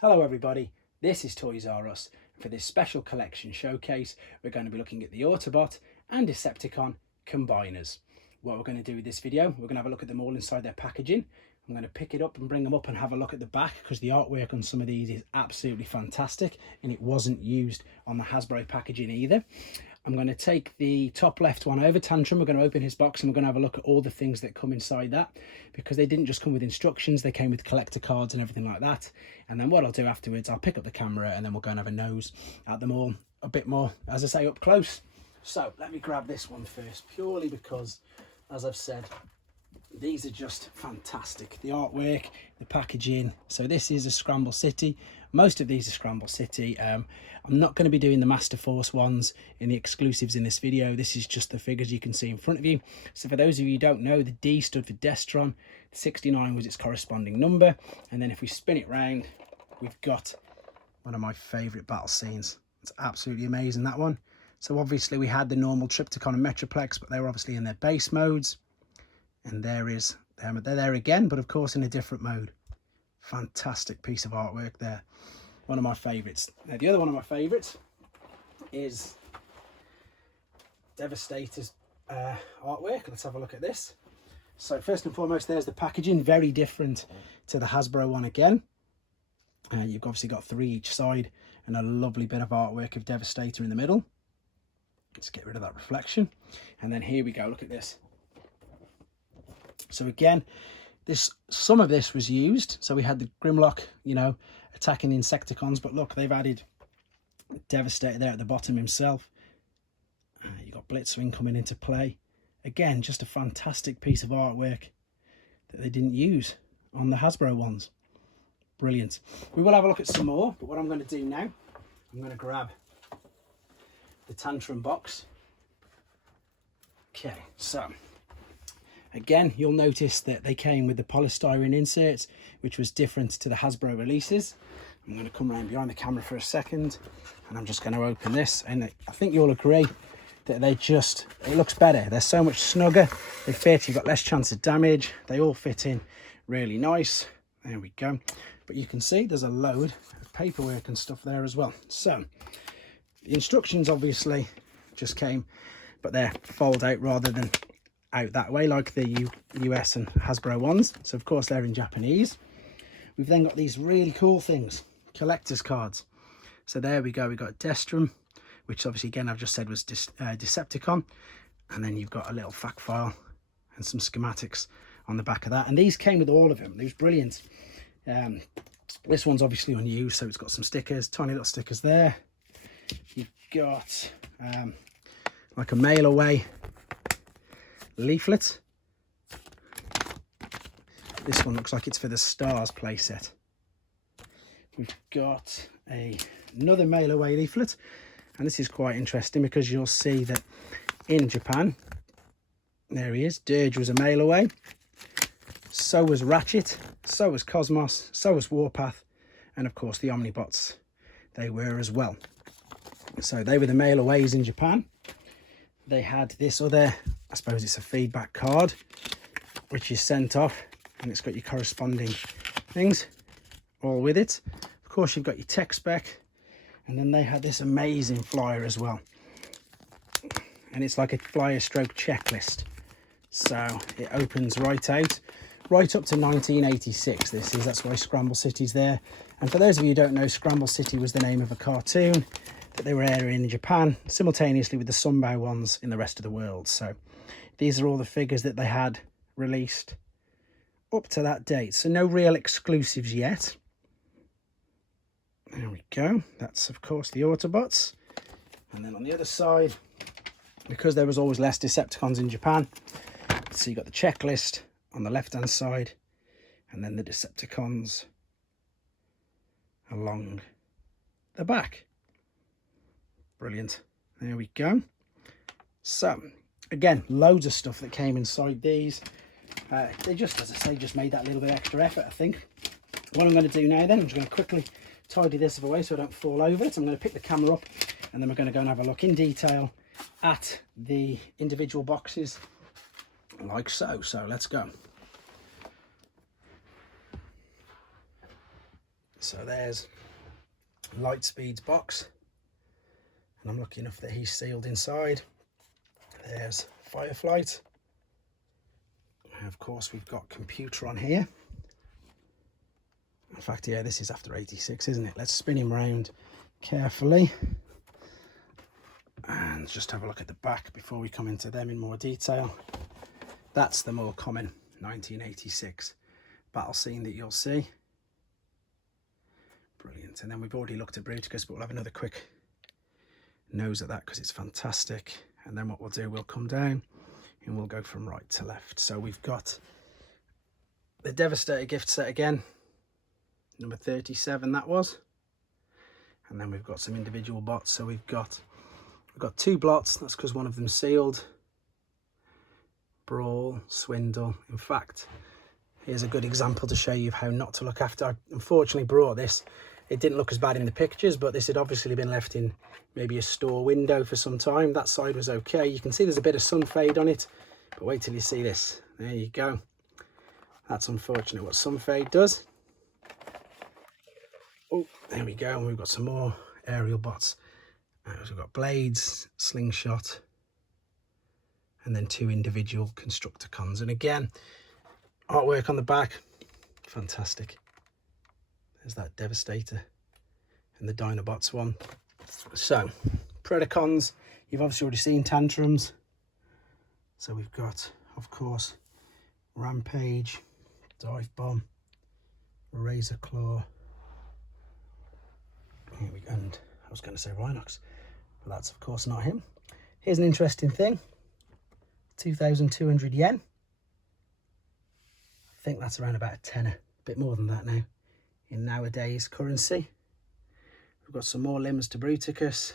Hello everybody, this is Toys R Us. For this special collection showcase, we're going to be looking at the Autobot and Decepticon combiners. What we're going to do with this video, we're going to have a look at them all inside their packaging. I'm going to pick it up and bring them up and have a look at the back, because the artwork on some of these is absolutely fantastic and it wasn't used on the Hasbro packaging either. I'm going to take the top left one over, Tantrum. We're going to open his box and we're going to have a look at all the things that come inside that, because they didn't just come with instructions, they came with collector cards and everything like that. And then what I'll do afterwards, I'll pick up the camera and then we'll go and have a nose at them all a bit more, as I say, up close. So let me grab this one first, purely because, as I've said, these are just fantastic. The artwork, the packaging. So this is a Scramble City. Most of these are Scramble City. I'm not going to be doing the Masterforce ones in the exclusives in this video. This is just the figures you can see in front of you. So for those of you who don't know, the D stood for Destron, 69 was its corresponding number. And then if we spin it round, we've got one of my favourite battle scenes. It's absolutely amazing, that one. So obviously we had the normal Triptychon and Metroplex, but they were obviously in their base modes. And there is them. They're there again, but of course in a different mode. Fantastic piece of artwork there. One of my favourites. Now the other one of my favourites is Devastators artwork. Let's have a look at this. So first and foremost, there's the packaging. Very different to the Hasbro one again. You've obviously got 3 each side and a lovely bit of artwork of Devastator in the middle. Let's get rid of that reflection. And then here we go. Look at this. So again, some of this was used. So we had the Grimlock, you know, attacking the Insecticons, but look, they've added Devastator there at the bottom himself. You got Blitzwing coming into play. Again, just a fantastic piece of artwork that they didn't use on the Hasbro ones. Brilliant. We will have a look at some more, but what I'm going to do now, I'm going to grab the Tantrum box. Okay, so again, you'll notice that they came with the polystyrene inserts, which was different to the Hasbro releases. I'm going to come around behind the camera for a second, and I'm just going to open this. And I think you'll agree that it looks better. They're so much snugger. They fit, you've got less chance of damage. They all fit in really nice. There we go. But you can see there's a load of paperwork and stuff there as well. So the instructions obviously just came, but they're fold out rather than out that way like the US and Hasbro ones. So of course they're in Japanese. We've then got these really cool things, collector's cards. So there we go, we've got Destron, which obviously again I've just said was Decepticon, and then you've got a little fact file and some schematics on the back of that, and these came with all of them. It was brilliant. This one's obviously unused, so it's got some stickers, tiny little stickers there. You've got like a mail away leaflet. This one looks like it's for the Stars playset. We've got another mail away leaflet, and this is quite interesting because you'll see that in Japan, there he is, Dirge was a mail away, so was Ratchet, so was Cosmos, so was Warpath, and of course the Omnibots, they were as well. So they were the mail aways in Japan. They had this other, I suppose it's a feedback card, which is sent off, and it's got your corresponding things all with it. Of course, you've got your tech spec, and then they had this amazing flyer as well. And it's like a flyer stroke checklist. So it opens right out, right up to 1986. That's why Scramble City's there. And for those of you who don't know, Scramble City was the name of a cartoon that they were airing in Japan simultaneously with the Sunbow ones in the rest of the world. So these are all the figures that they had released up to that date. So no real exclusives yet. There we go. That's of course the Autobots. And then on the other side, because there was always less Decepticons in Japan, so you got the checklist on the left hand side, and then the Decepticons along the back. Brilliant. There we go. So again, loads of stuff that came inside these. They just, as I say, just made that little bit extra effort, I think. What I'm going to do now then, I'm just going to quickly tidy this away so I don't fall over it. I'm going to pick the camera up, and then we're going to go and have a look in detail at the individual boxes like so. So let's go. So there's Lightspeed's box, and I'm lucky enough that he's sealed inside. There's Fireflight, and of course we've got Computer on here. In fact, yeah, this is after 86, isn't it? Let's spin him round carefully and just have a look at the back before we come into them in more detail. That's the more common 1986 battle scene that you'll see. Brilliant. And then we've already looked at Protocons, but we'll have another quick nose at that because it's fantastic. And then what we'll do, we'll come down and we'll go from right to left. So we've got the Devastator gift set again, number 37 that was. And then we've got some individual bots. So we've got 2 blots. That's because one of them's sealed. Brawl, Swindle. In fact, here's a good example to show you how not to look after. I unfortunately brought this. It didn't look as bad in the pictures, but this had obviously been left in maybe a store window for some time. That side was okay. You can see there's a bit of sun fade on it, but wait till you see this. There you go. That's unfortunate what sun fade does. Oh, there we go. And we've got some more aerial bots. We've got Blades, Slingshot, and then 2 individual Constructicons. And again, artwork on the back, fantastic. There's that Devastator and the Dinobots one. So, Predacons, you've obviously already seen Tantrums. So we've got, of course, Rampage, Dive Bomb, Razor Claw. Here we go. And I was going to say Rhinox, but that's of course not him. Here's an interesting thing. 2,200 yen. I think that's around about a tenner, a bit more than that now in nowadays currency. We've got some more limbs to Protocons,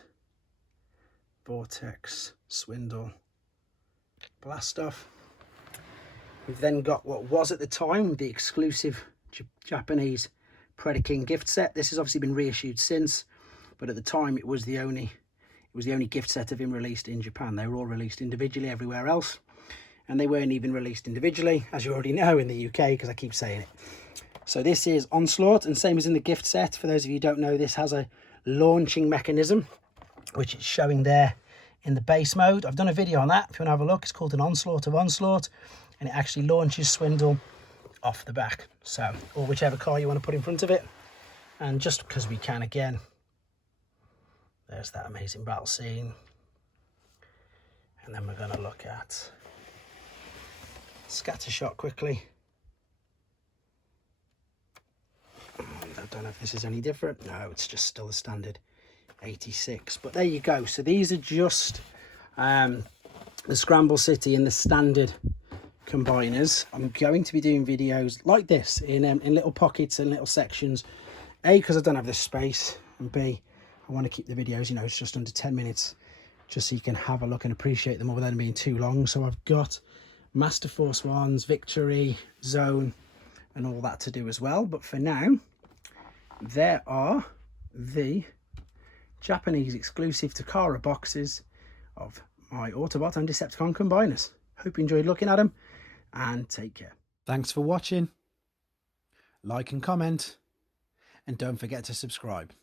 Vortex, Swindle, Blastoff. We've then got what was at the time the exclusive Japanese Predacon gift set. This has obviously been reissued since, but at the time it was the only gift set of him released in Japan. They were all released individually everywhere else, and they weren't even released individually, as you already know, in the UK, because I keep saying it. So this is Onslaught, and same as in the gift set, for those of you who don't know, this has a launching mechanism, which is showing there in the base mode. I've done a video on that, if you want to have a look. It's called an Onslaught of Onslaught, and it actually launches Swindle off the back, so, or whichever car you want to put in front of it. And just because we can, again, there's that amazing battle scene. And then we're going to look at Scattershot quickly. I don't know if this is any different. No, it's just still the standard 86. But there you go. So these are just the Scramble City and the standard combiners. I'm going to be doing videos like this in little pockets and little sections. A, because I don't have the space, and B, I want to keep the videos, you know, it's just under 10 minutes, just so you can have a look and appreciate them without them being too long. So I've got Masterforce ones, Victory, Zone, and all that to do as well. But for now, there are the Japanese exclusive Takara boxes of my Autobot and Decepticon combiners. Hope you enjoyed looking at them, and take care. Thanks for watching. Like and comment, and don't forget to subscribe.